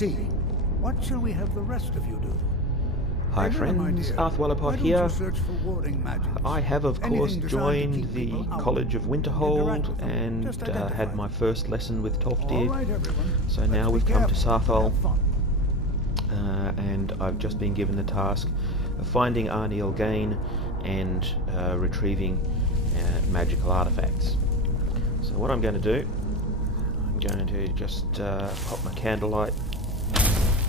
see. What shall we have the rest of you do? Hi friends, Saarthal here. I have of course joined the College of Winterhold and had my first lesson with Toftir. So now we've come to Saarthal and I've just been given the task of finding Arniel Gain and retrieving magical artifacts. So what I'm going to do, I'm going to just pop my candlelight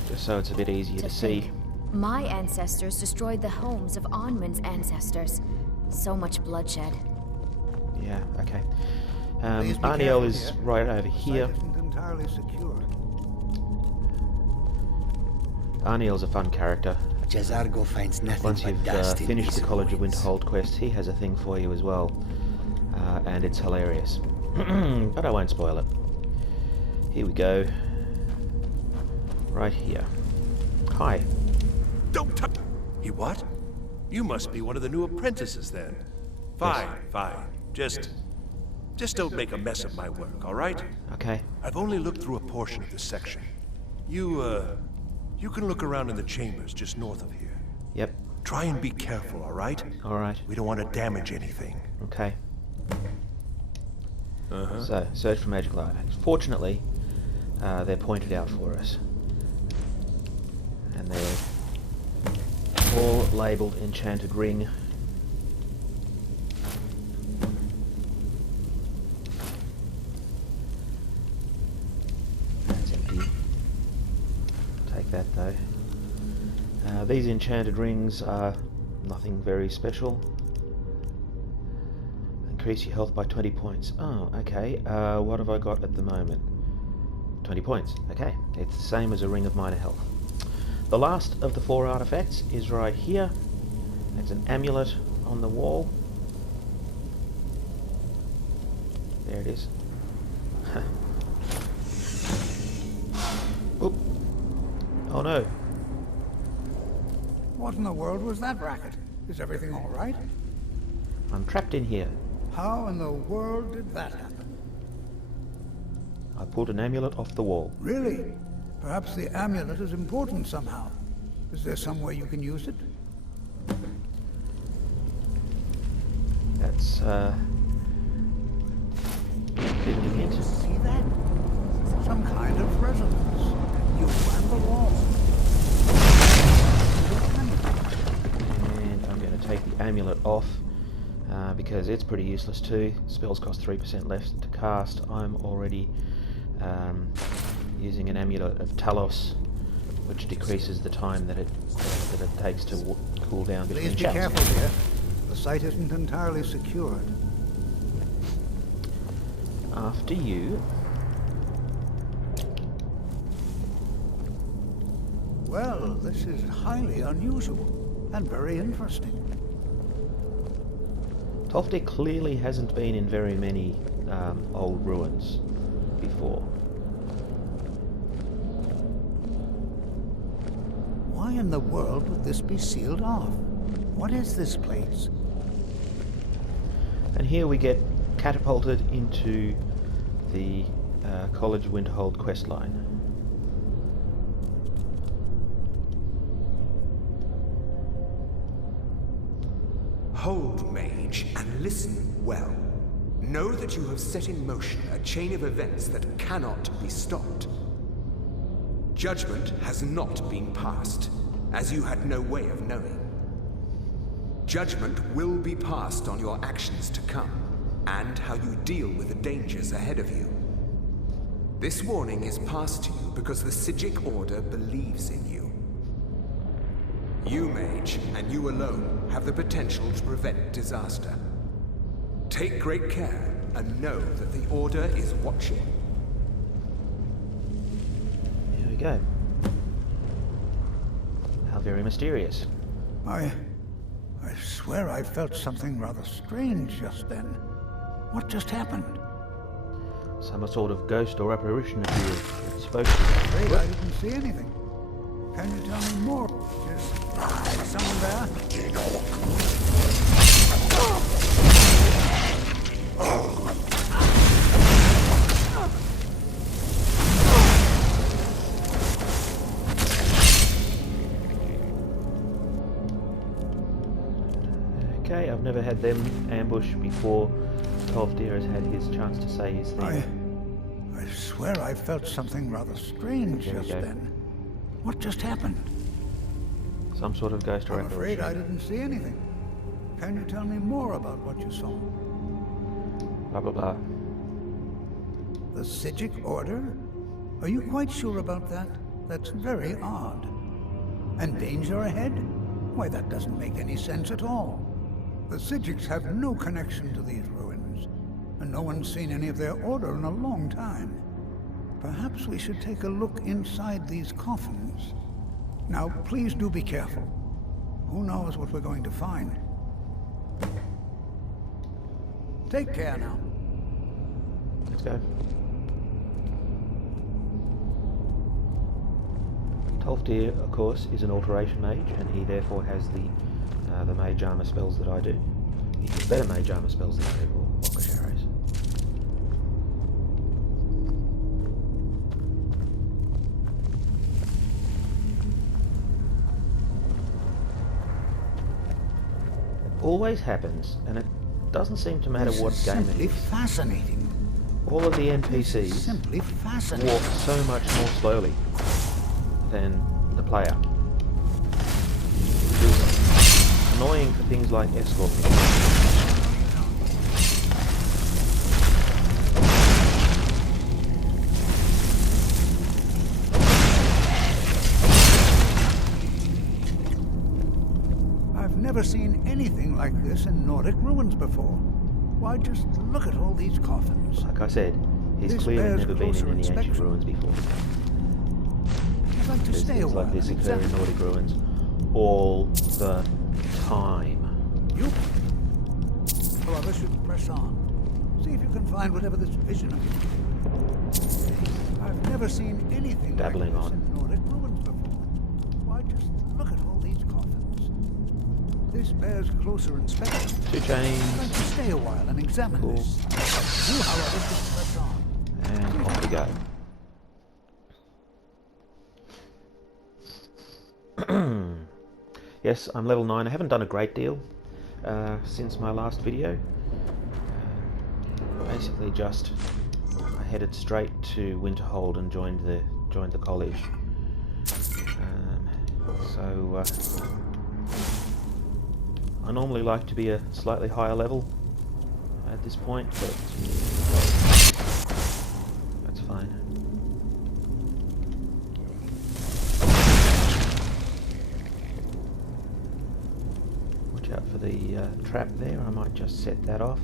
just so it's a bit easier to see. My ancestors destroyed the homes of Onmund's ancestors. So much bloodshed. Yeah, okay. Arniel is right over here. Arniel's a fun character. Jazargo finds nothing Once but you've dust in finished these the College of ruins. Winterhold quest, he has a thing for you as well. And it's hilarious. But I won't spoil it. Here we go. Right here. Hi. Don't touch. You what? You must be one of the new apprentices then. Fine, fine. Just don't make a mess of my work, all right? Okay. I've only looked through a portion of this section. You can look around in the chambers just north of here. Yep. Try and be careful, all right? All right. We don't want to damage anything. Okay. So, search for magical artifacts. Fortunately, they're pointed out for us. And they're all labelled Enchanted Ring. That's empty. Take that though. These Enchanted Rings are nothing very special. Increase your health by 20 points. Oh, okay. What have I got at the moment? 20 points. Okay. It's the same as a Ring of Minor Health. The last of the 4 artifacts is right here. It's an amulet on the wall. There it is. Oop. Oh no. What in the world was that racket? Is everything all right? I'm trapped in here. How in the world did that happen? I pulled an amulet off the wall. Really? Perhaps the amulet is important somehow. Is there some way you can use it? That's, giving a hint. See that? Some kind of resonance. You and the wall. And I'm going to take the amulet off because it's pretty useless too. Spells cost 3% less to cast. I'm already using an amulet of Talos, which decreases the time that it takes to cool down between Please be chaps. careful here. The site isn't entirely secured. After you. Well, this is highly unusual and very interesting. Toftir clearly hasn't been in very many old ruins before. Why in the world would this be sealed off? What is this place? And here we get catapulted into the College of Winterhold quest line. Hold, mage, and listen well. Know that you have set in motion a chain of events that cannot be stopped. Judgment has not been passed, as you had no way of knowing. Judgment will be passed on your actions to come, and how you deal with the dangers ahead of you. This warning is passed to you because the Psijic Order believes in you. You, mage, and you alone, have the potential to prevent disaster. Take great care, and know that the Order is watching. Here we go. How very mysterious. I swear I felt something rather strange just then. What just happened? Some sort of ghost or apparition appeared. It spoke to I'm afraid I didn't see anything. Can you tell me more? Is someone there? okay. I've never had them ambush before. Tolfdir has had his chance to say his thing. I swear I felt something rather strange There we just go. then. What just happened? Some sort of ghost or I'm afraid I apparition. didn't see anything. Can you tell me more about what you saw? Blah blah blah. The Psijic Order? Are you quite sure about that? That's very odd. And danger ahead? Why, that doesn't make any sense at all. The Psijics have no connection to these ruins, and no one's seen any of their order in a long time. Perhaps we should take a look inside these coffins. Now, please do be careful. Who knows what we're going to find? Take care now. Let's go. Tolfdir, of course, is an alteration mage, and he therefore has the mage armor spells that I do. He has better mage armor spells than I do, or Lockish arrows. It always happens, and it doesn't seem to matter what This is game it simply is. fascinating. All of the This is NPCs simply fascinating. walk so much more slowly than the player. Which is annoying for things like escort missions. I've never seen anything like this in Nordic ruins before. Why, just look at all these coffins. Like I said, he's This clearly bears never been in closer any ancient inspection. ruins before. I'd like to There's stay a things while like this and occur in examine. Nordic ruins all the time. You, however, should press on. See if you can find whatever this vision of you. I've never seen anything Dabbling like this on. in Nordic ruins before. Why, just look at all these coffins. This bears closer inspection. 2 I'd like chains, to stay a while and examine Cool. this. You, however, should press on. and off we go. Yes, I'm level 9. I haven't done a great deal since my last video. Basically just I headed straight to Winterhold and joined the college. I normally like to be a slightly higher level at this point, but that's fine. Watch out for the trap there. I might just set that off.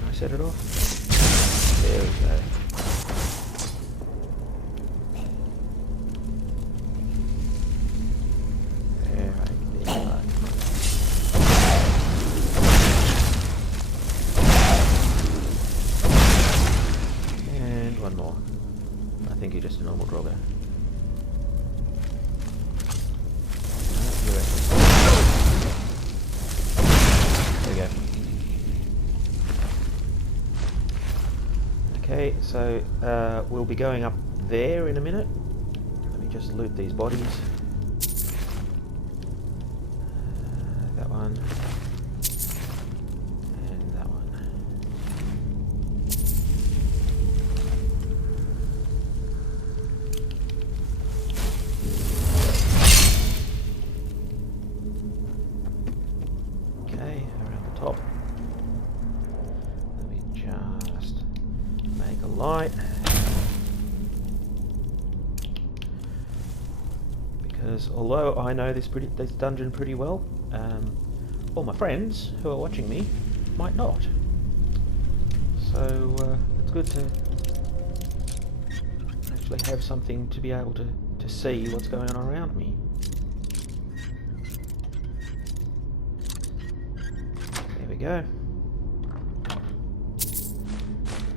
Can I set it off? There we go. And one more. I think you're just a normal Drogo. There we go. Okay, so we'll be going up there in a minute. Let me just loot these bodies. That one. And that one. Okay, around the top. Let me just make a light. Because although I know this dungeon pretty well, all my friends who are watching me might not. So it's good to actually have something to be able to see what's going on around me. There we go.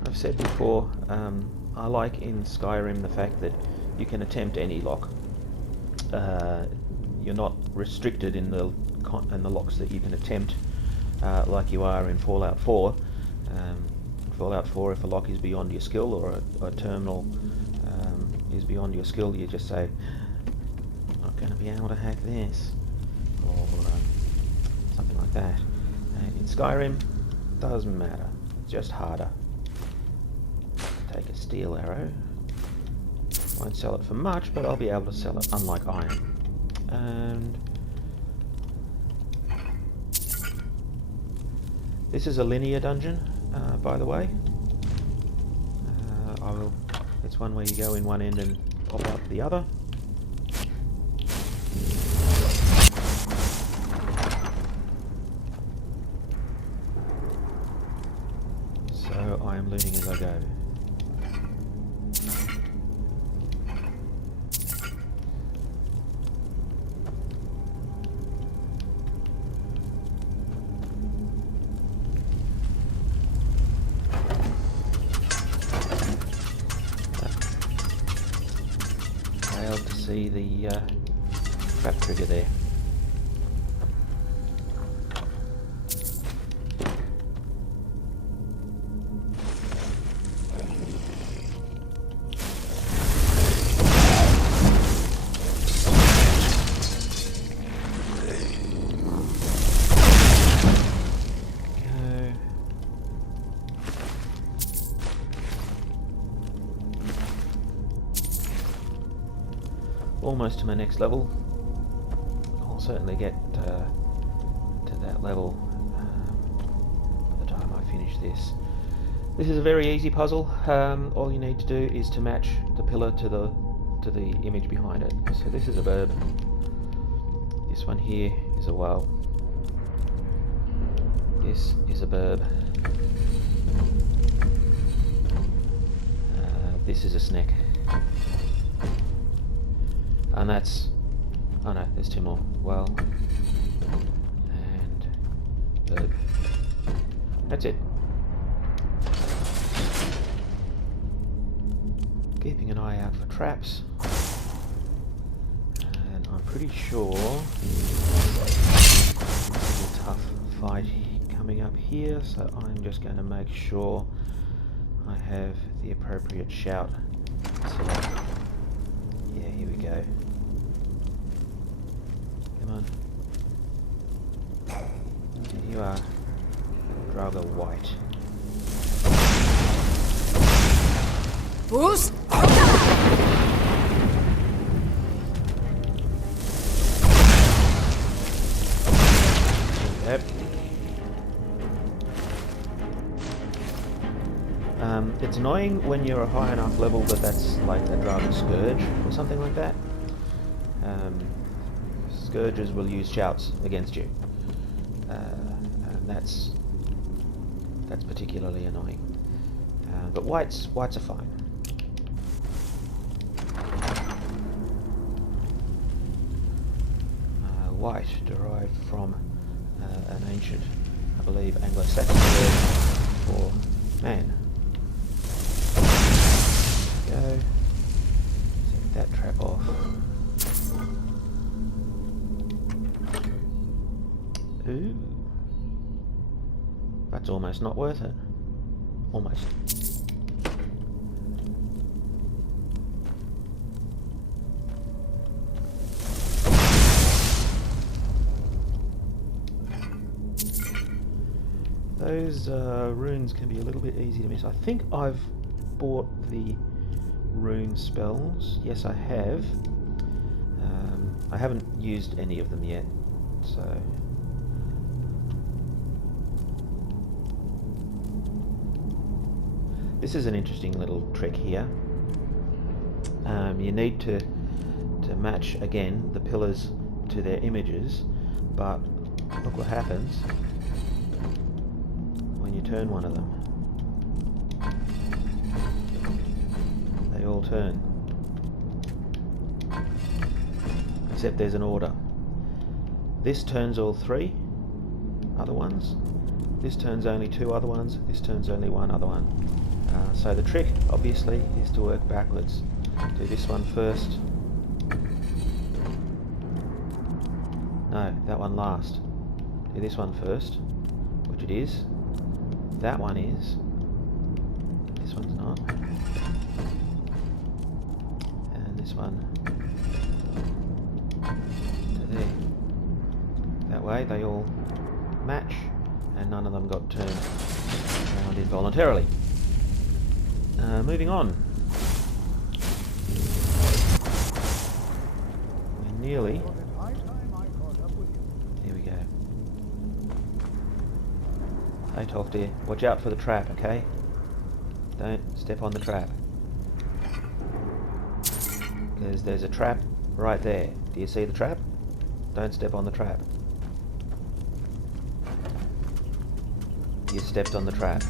I've said before, I like in Skyrim the fact that you can attempt any lock. You're not restricted in the locks that you can attempt, like you are in Fallout 4. Fallout 4, if a lock is beyond your skill or a terminal is beyond your skill, you just say, going to be able to hack this, or something like that. In Skyrim, doesn't matter, it's just harder. Take a steel arrow. Won't sell it for much, but I'll be able to sell it, unlike iron. And this is a linear dungeon, by the way. It's one where you go in one end and pop out the other. So I am looting as I go. Failed to see the trap trigger there. Almost to my next level. I'll certainly get to that level by the time I finish this. This is a very easy puzzle. All you need to do is to match the pillar to the image behind it. So this is a bird. This one here is a whale. This is a burb. This is a snack. And that's... oh no, there's two more. Well, and burb. That's it. Keeping an eye out for traps. And I'm pretty sure this is a tough fight coming up here, so I'm just going to make sure I have the appropriate shout. So, yeah, here we go. Come on. Here you are, Drago White. Bruce! Yep. It's annoying when you're a high enough level that that's like a Dragon Scourge or something like that. Scourges will use shouts against you, and that's particularly annoying. But whites are fine. White derived from an ancient, I believe, Anglo-Saxon word for man. Go. Set that trap off. Ooh. That's almost not worth it. Almost. Those runes can be a little bit easy to miss. I think I've bought the rune spells. Yes, I have. I haven't used any of them yet, so... This is an interesting little trick here. You need to match, again, the pillars to their images, but look what happens when you turn one of them. They all turn. Except there's an order. This turns all three other ones. This turns only two other ones. This turns only one other one. So the trick, obviously, is to work backwards. Do this one first. No, that one last. Do this one first, which it is. That one is. This one's not. And this one to there. That way they all match and none of them got turned around involuntarily. Moving on. We're nearly... Here we go. Hey Tolfdir, watch out for the trap, okay? Don't step on the trap. Because there's a trap right there. Do you see the trap? Don't step on the trap. You stepped on the trap.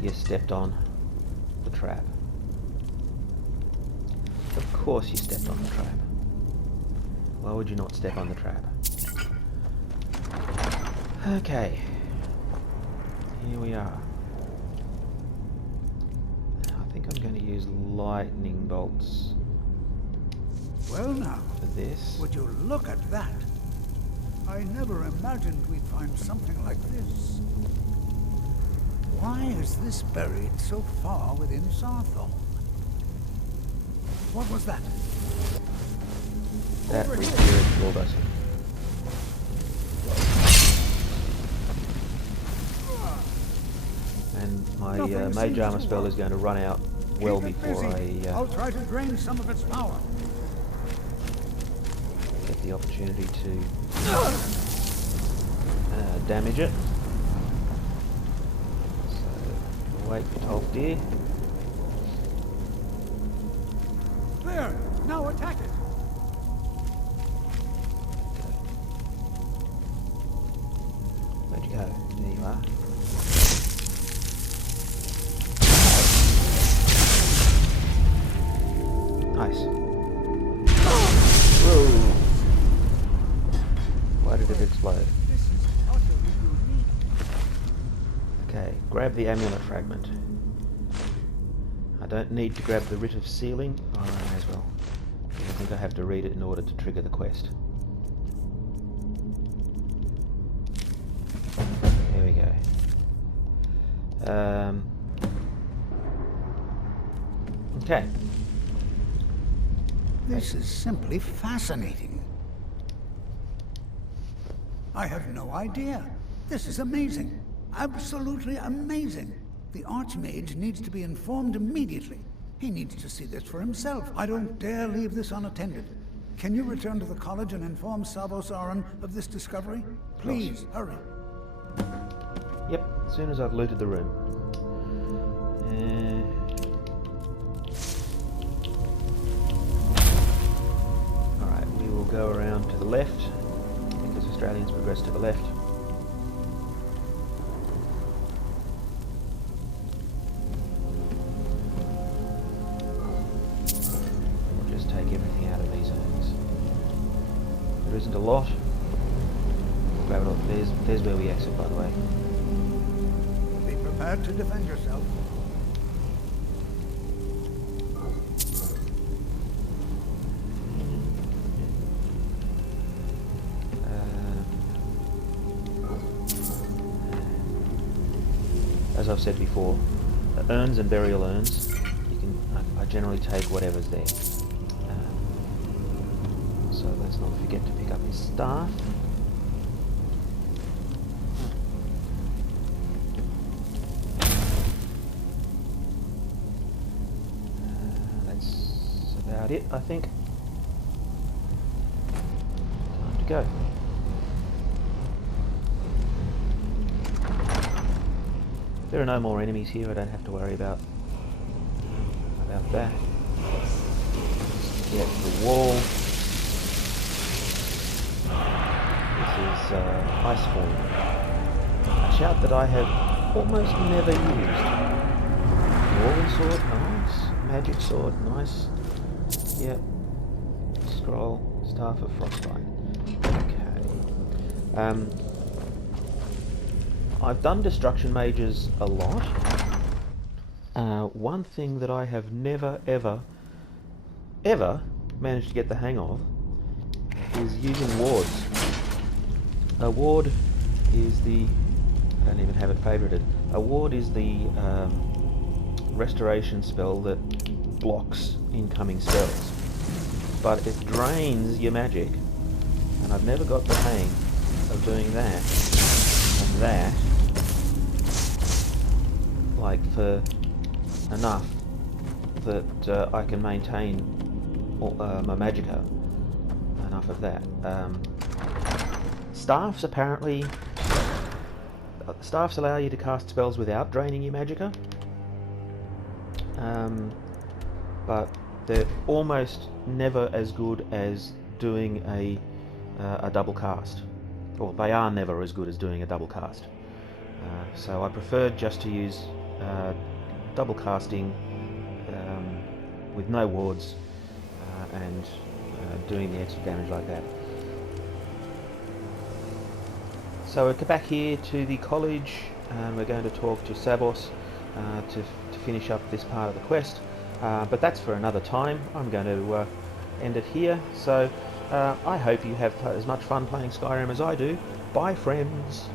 You stepped on the trap. Of course you stepped on the trap. Why would you not step on the trap? Okay. Here we are. Now, I think I'm going to use lightning bolts Well now, for this. would you look at that? I never imagined we'd find something like this. Why is this buried so far within Saarthal? What was that? That Over was here. Spirit Floor Buzzing. And my Nothing mage seems armor to spell work. is going to run out well Keep it before busy. I I'll try to drain some of its power. get the opportunity to damage it. So, wait for Tolfdir. There! Now attack it! Where'd you go? There you are. Nice. Whoa! Why did it explode? This is utterly unique. Okay, grab the amulet fragment. I don't need to grab the writ of sealing. Oh, I may as well. I think I have to read it in order to trigger the quest. There we go. Okay. This is simply fascinating. I have no idea. This is amazing. Absolutely amazing. The Archmage needs to be informed immediately. He needs to see this for himself. I don't dare leave this unattended. Can you return to the college and inform Savos Aran of this discovery? Please, hurry. Yep, as soon as I've looted the room. Alright, we will go around to the left, because Australians progress to the left. We'll just take everything out of these urns. There isn't a lot. We'll grab it off. There's where we exit, by the way. Be prepared to defend yourself. As I've said before, urns and burial urns, I generally take whatever's there. So let's not forget to pick up his staff. That's about it, I think. Time to go. There are no more enemies here, I don't have to worry about that. Get the wall. This is Iceform. A shout that I have almost never used. Dwarven sword, nice. Magic sword, nice. Yep. Scroll, staff of frostbite. Okay. I've done destruction mages a lot. One thing that I have never ever managed to get the hang of is using wards. A ward is the... I don't even have it favorited. A ward is the restoration spell that blocks incoming spells. but it drains your magic, and I've never got the hang of doing that and that, like for enough that I can maintain my magicka. Enough of that. Staffs apparently... Staffs allow you to cast spells without draining your magicka, but they're almost never as good as doing a double cast. Or they are never as good as doing a double cast. So I prefer just to use double casting with no wards and doing the extra damage like that. So we're back here to the college, and we're going to talk to Sabos to finish up this part of the quest, but that's for another time. I'm going to end it here, so I hope you have as much fun playing Skyrim as I do. Bye friends!